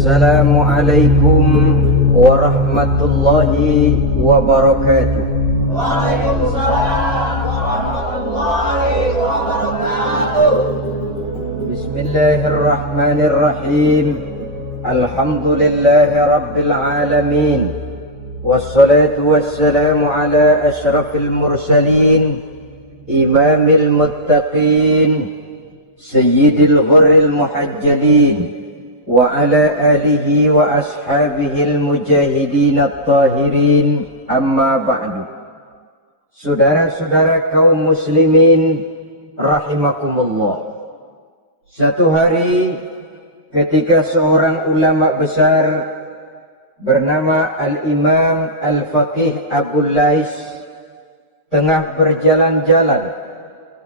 Assalamualaikum warahmatullahi wabarakatuh. Waalaikumsalam warahmatullahi wabarakatuh. Bismillahirrahmanirrahim. Alhamdulillahi rabbil alamin. Wassalatu wassalamu ala asyrafil mursalin, imamil muttaqin, sayyidil ghurril muhajjalin, wa ala alihi wa ashabihil mujahidin at-tahirin, amma ba'du. Saudara-saudara kaum muslimin rahimakumullah. Satu hari ketika seorang ulama besar bernama Al-Imam Al-Faqih Abu Lais tengah berjalan-jalan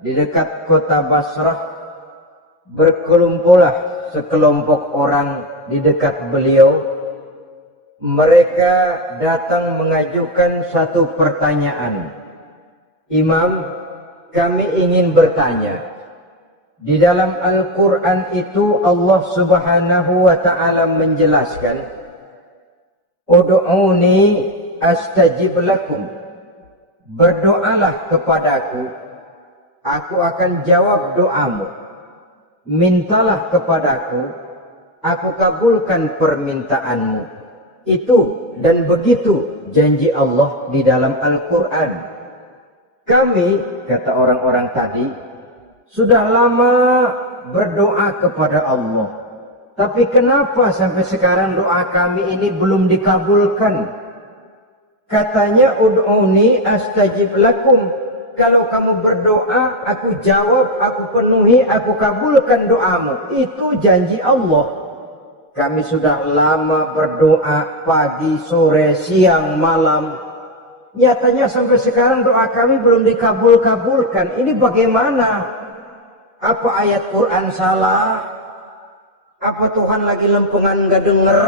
di dekat kota Basrah, berkelumpulah sekelompok orang di dekat beliau. Mereka datang mengajukan satu pertanyaan. Imam, kami ingin bertanya. Di dalam Al-Quran itu Allah Subhanahu wa ta'ala menjelaskan, Ud'uni astajib lakum. Berdoalah kepadaku, aku akan jawab doamu. Mintalah kepadaku, aku kabulkan permintaanmu. Itu dan begitu janji Allah di dalam Al-Quran. Kami, kata orang-orang tadi, sudah lama berdoa kepada Allah. Tapi kenapa sampai sekarang doa kami ini belum dikabulkan? Katanya, Ud'uni astajib lakum. Kalau kamu berdoa, aku jawab, aku penuhi, aku kabulkan doamu. Itu janji Allah. Kami sudah lama berdoa pagi, sore, siang, malam. Nyatanya sampai sekarang doa kami belum dikabulkan. Ini bagaimana? Apa ayat Quran salah? Apa Tuhan lagi lempengan gak denger?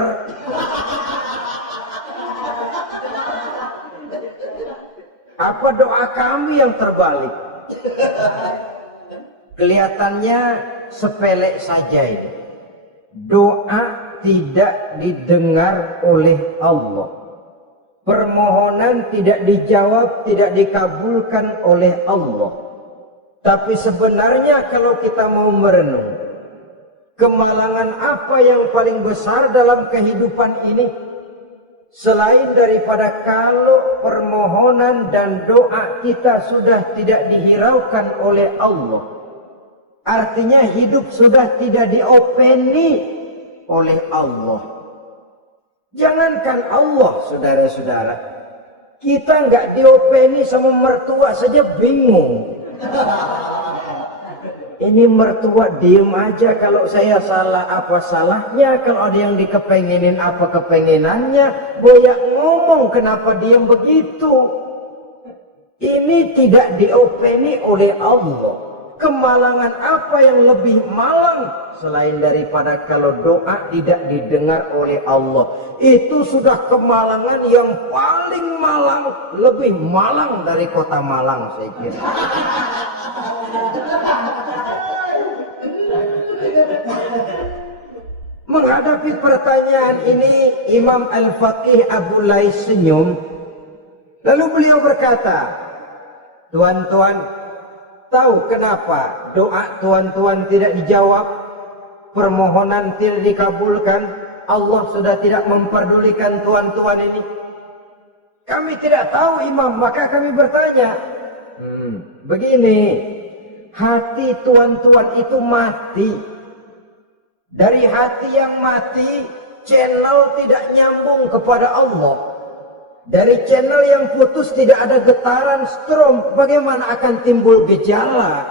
Apa doa kami yang terbalik? Kelihatannya sepele saja ini. Doa tidak didengar oleh Allah. Permohonan tidak dijawab, tidak dikabulkan oleh Allah. Tapi sebenarnya kalau kita mau merenung, kemalangan apa yang paling besar dalam kehidupan ini? Selain daripada kalau permohonan dan doa kita sudah tidak dihiraukan oleh Allah, artinya hidup sudah tidak diopeni oleh Allah. Jangankan Allah, saudara-saudara, kita nggak diopeni sama mertua saja bingung. Ini mertua diem aja, kalau saya salah apa salahnya, kalau ada yang dikepengenin apa kepengenannya, boyak ngomong kenapa diem begitu. Ini tidak diopeni oleh Allah. Kemalangan apa yang lebih malang selain daripada kalau doa tidak didengar oleh Allah? Itu sudah kemalangan yang paling malang, lebih malang dari kota Malang saya kira. Menghadapi pertanyaan ini, Imam Al-Faqih Abu Lais senyum. Lalu beliau berkata, tuan-tuan, tahu kenapa doa tuan-tuan tidak dijawab? Permohonan tidak dikabulkan? Allah sudah tidak memperdulikan tuan-tuan ini? Kami tidak tahu, Imam, maka kami bertanya. Begini, hati tuan-tuan itu mati. Dari hati yang mati, channel tidak nyambung kepada Allah. Dari channel yang putus tidak ada getaran strom, bagaimana akan timbul gejala?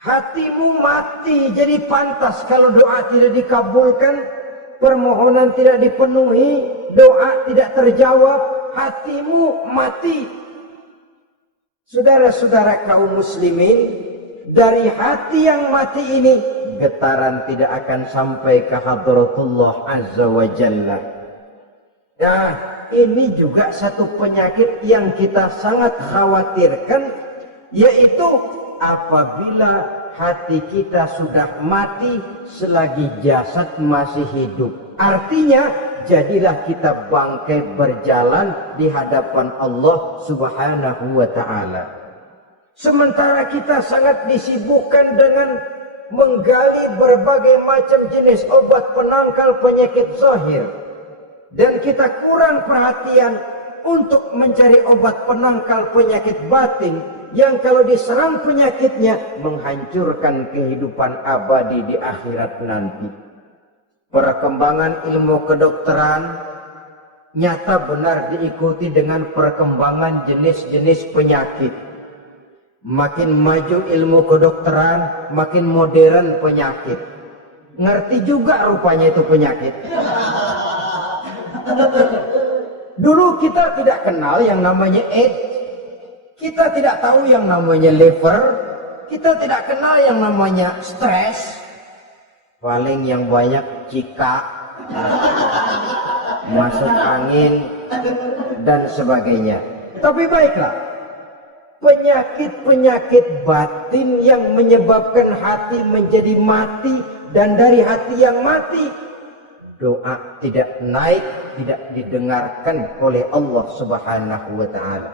Hatimu mati, jadi pantas kalau doa tidak dikabulkan, permohonan tidak dipenuhi, doa tidak terjawab, hatimu mati. Saudara-saudara kaum muslimin, dari hati yang mati ini, getaran tidak akan sampai ke hadratullah azza wa jalla. Nah, ini juga satu penyakit yang kita sangat khawatirkan, yaitu apabila hati kita sudah mati selagi jasad masih hidup. Artinya, jadilah kita bangkai berjalan di hadapan Allah Subhanahu wa ta'ala. Sementara kita sangat disibukkan dengan menggali berbagai macam jenis obat penangkal penyakit zahir, dan kita kurang perhatian untuk mencari obat penangkal penyakit batin yang kalau diserang penyakitnya menghancurkan kehidupan abadi di akhirat nanti. Perkembangan ilmu kedokteran nyata benar diikuti dengan perkembangan jenis-jenis penyakit. Makin maju ilmu kedokteran, makin modern penyakit. Ngerti juga rupanya itu penyakit. Dulu kita tidak kenal yang namanya AIDS. Kita tidak tahu yang namanya liver. Kita tidak kenal yang namanya stres. Paling yang banyak cika, masuk angin, dan sebagainya. Tapi baiklah, penyakit-penyakit batin yang menyebabkan hati menjadi mati, dan dari hati yang mati, doa tidak naik, tidak didengarkan oleh Allah Subhanahu wa ta'ala.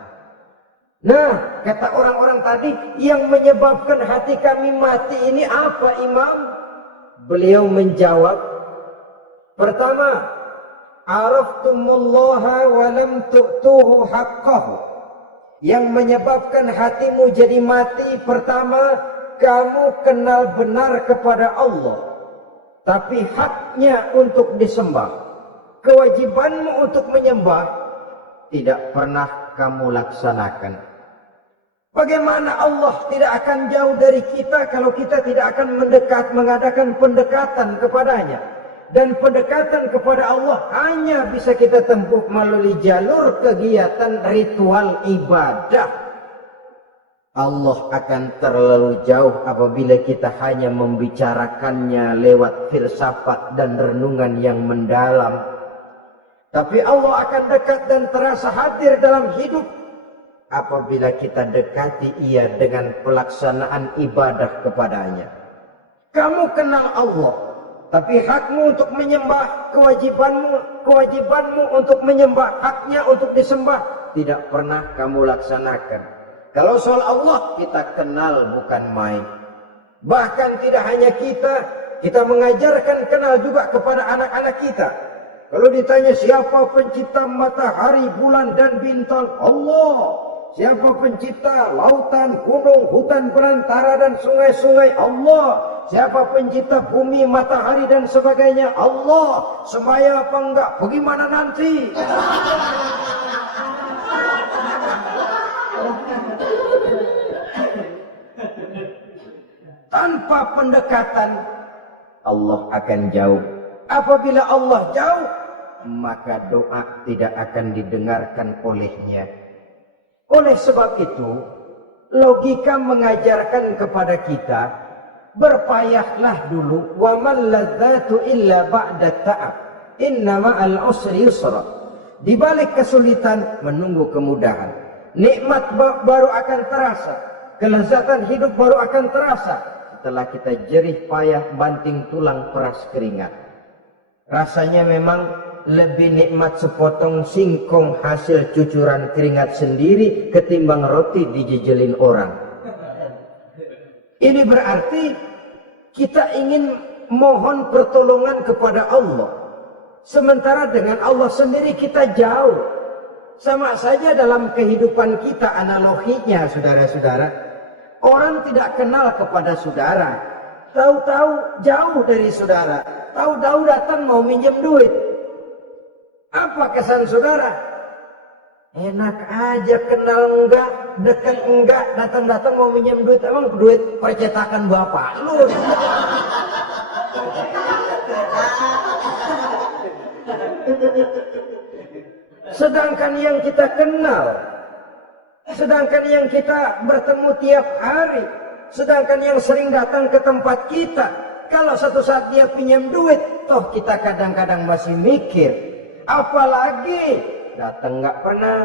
Nah, kata orang-orang tadi, yang menyebabkan hati kami mati ini apa, Imam? Beliau menjawab, pertama, araftumullaha wa lam tu'tuhu haqqahu. Yang menyebabkan hatimu jadi mati, pertama, kamu kenal benar kepada Allah, tapi haknya untuk disembah, kewajibanmu untuk menyembah, tidak pernah kamu laksanakan. Bagaimana Allah tidak akan jauh dari kita kalau kita tidak akan mengadakan pendekatan kepadanya. Dan pendekatan kepada Allah hanya bisa kita tempuh melalui jalur kegiatan ritual ibadah. Allah akan terlalu jauh apabila kita hanya membicarakannya lewat filsafat dan renungan yang mendalam. Tapi Allah akan dekat dan terasa hadir dalam hidup apabila kita dekati ia dengan pelaksanaan ibadah kepadanya. Kamu kenal Allah, tapi hakmu untuk menyembah, kewajibanmu untuk menyembah, haknya untuk disembah, tidak pernah kamu laksanakan. Kalau soal Allah kita kenal bukan main. Bahkan tidak hanya kita mengajarkan kenal juga kepada anak-anak kita. Kalau ditanya siapa pencipta matahari, bulan dan bintang? Allah. Siapa pencipta lautan, gunung, hutan belantara dan sungai-sungai? Allah. Siapa pencipta bumi, matahari dan sebagainya? Allah. Semaya apa enggak? Bagaimana nanti? Tanpa pendekatan, Allah akan jauh. Apabila Allah jauh, maka doa tidak akan didengarkan olehnya. Oleh sebab itu, logika mengajarkan kepada kita, berpayahlah dulu. Wa man ladzatu illa ba'da ta'ab. Inna ma'al usri yusra. Di balik kesulitan menunggu kemudahan. Nikmat baru akan terasa. Kelezatan hidup baru akan terasa setelah kita jerih payah banting tulang peras keringat. Rasanya memang lebih nikmat sepotong singkong hasil cucuran keringat sendiri ketimbang roti dijejelin orang. Ini berarti kita ingin mohon pertolongan kepada Allah, sementara dengan Allah sendiri kita jauh. Sama saja dalam kehidupan kita analoginya, saudara-saudara. Orang tidak kenal kepada saudara, tahu-tahu jauh dari saudara, tahu-tahu datang mau minjem duit. Apa kesan saudara? Enak aja, kenal enggak, dekat enggak, datang-datang mau minjem duit. Emang duit percetakan bapak lu? Sedangkan yang kita kenal, sedangkan yang kita bertemu tiap hari, sedangkan yang sering datang ke tempat kita, kalau satu saat dia pinjam duit, toh kita kadang-kadang masih mikir, apalagi datang nggak pernah,